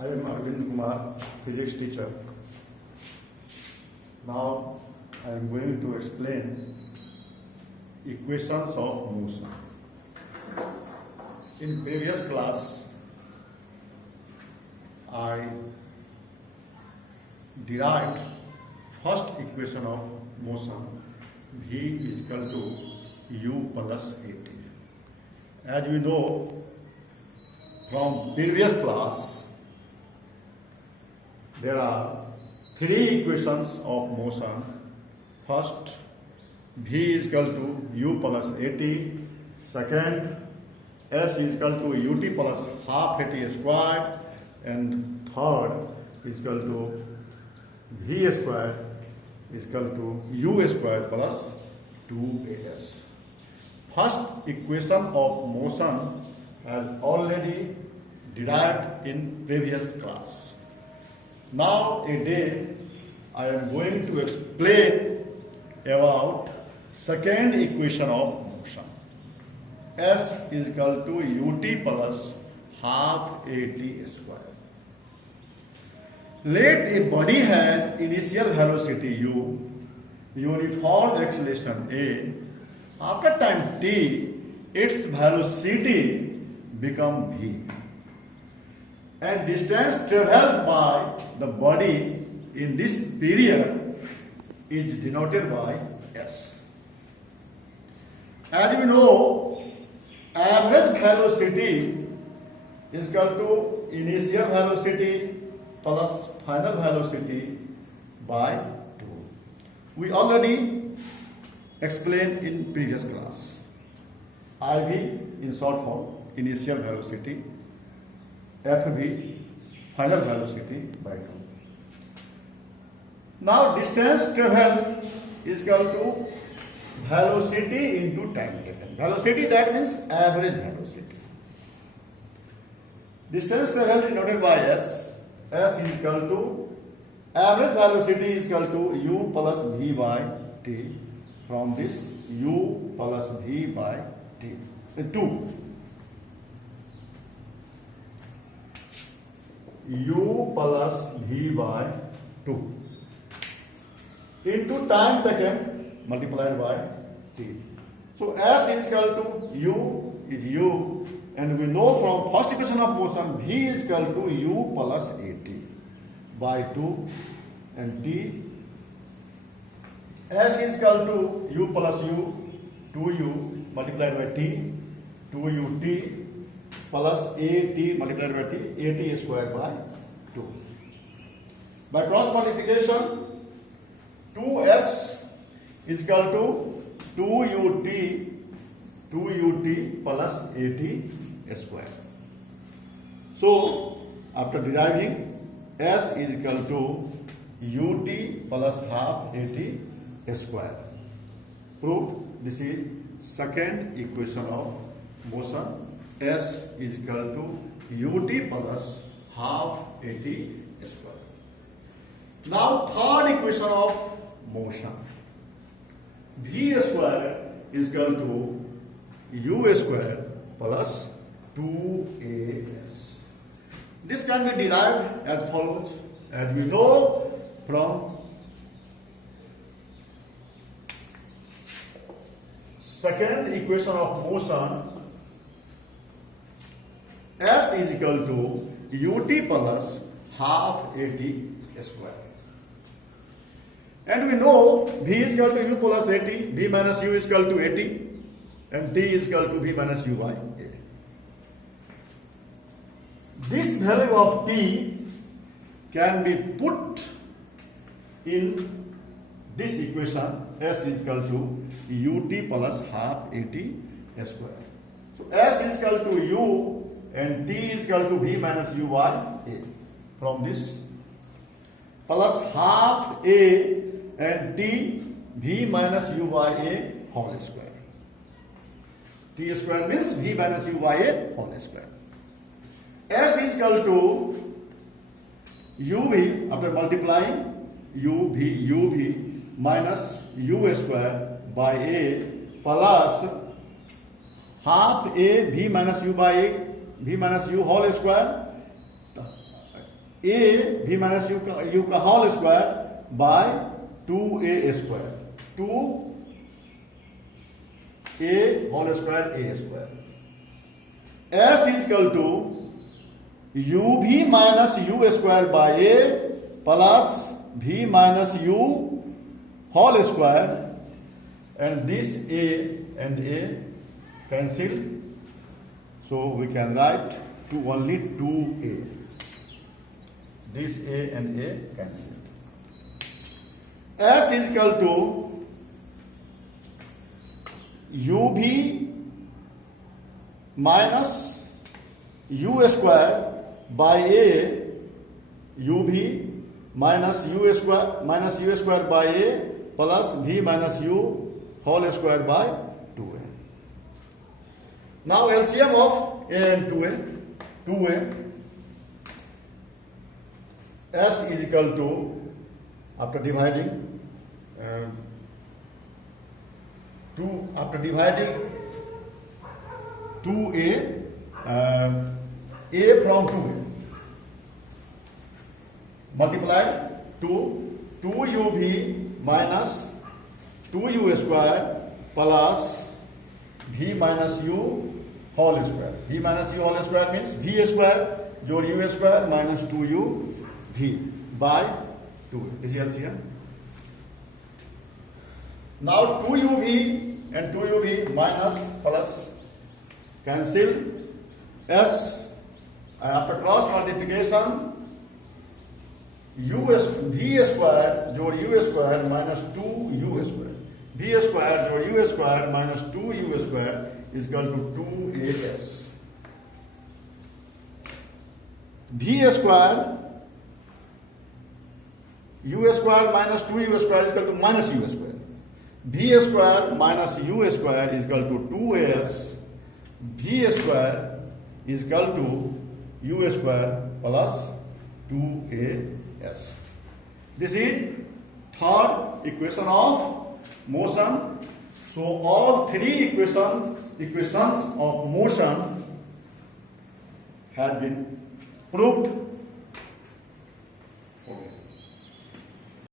I am Arvind Kumar, physics teacher. Now I am going to explain equations of motion. In previous class, I derived first equation of motion, V is equal to U plus AT. As we know from previous class, there are three equations of motion. First, V is equal to U plus AT. Second, S is equal to UT plus half AT squared. And third is equal to V squared is equal to U squared plus 2AS. First equation of motion has already derived in previous class. Now a day I am going to explain about second equation of motion. S is equal to UT plus half AT square. Let a body have initial velocity U, uniform acceleration A. After time t, its velocity become V. And distance traveled by the body in this period is denoted by S. As we know, average velocity is equal to initial velocity plus final velocity by 2. We already explained in previous class. IV in short form, initial velocity, FV, final velocity by 2. Now distance traveled is equal to velocity into time taken. Velocity, that means average velocity. Distance traveled is denoted by S. S is equal to average velocity is equal to U plus V by T. From this, U plus V by T. 2. U plus V by 2 into time taken multiplied by T. So S is equal to U is U, and we know from first equation of motion V is equal to U plus AT by 2, and T. S is equal to U plus U, 2U multiplied by T, 2UT plus AT multiplied by T, AT squared by 2. By cross multiplication, 2S is equal to 2UT plus AT squared. So, after deriving, S is equal to UT plus half AT squared. Proved. This is second equation of motion. S is equal to UT plus half AT squared. Now third equation of motion. V square is equal to U square plus 2AS. This can be derived as follows. As we know from second equation of motion, S is equal to UT plus half AT square. And we know V is equal to U plus AT, V minus U is equal to AT, and T is equal to V minus U by A. This value of T can be put in this equation. S is equal to UT plus half AT square. So S is equal to U and T is equal to V minus U by A. From this, plus half A and T V minus U by A whole square. T square means V minus U by A whole square. S is equal to UV, after multiplying UV minus U square by A plus half A V minus U by A, V minus U whole square a v minus u का whole square by 2a square, 2a whole square a square. S is equal to uv minus u square by a plus v minus u whole square, and this a and a cancel, so we can write to only 2a. This a and a cancel. S is equal to uv minus u square by a, uv minus u square by a plus v minus u whole square by 2a. Now LCM of a and 2a. S is equal to, after dividing after dividing 2a, a from 2a multiplied to 2uv minus 2u square plus v minus u whole square. V minus u whole square means v square जोड़ u square minus 2u v by 2. This is LCM. Now 2uv and 2uv minus plus cancel. S, after cross multiplication, v square जोड़ u square minus 2u square. v square जोड़ u square minus 2u square is equal to 2as. v square u square minus 2u square is equal to minus u square. v square minus u square is equal to 2as. v square is equal to u square plus 2as. This is third equation of motion. So all three equations of motion have been proved.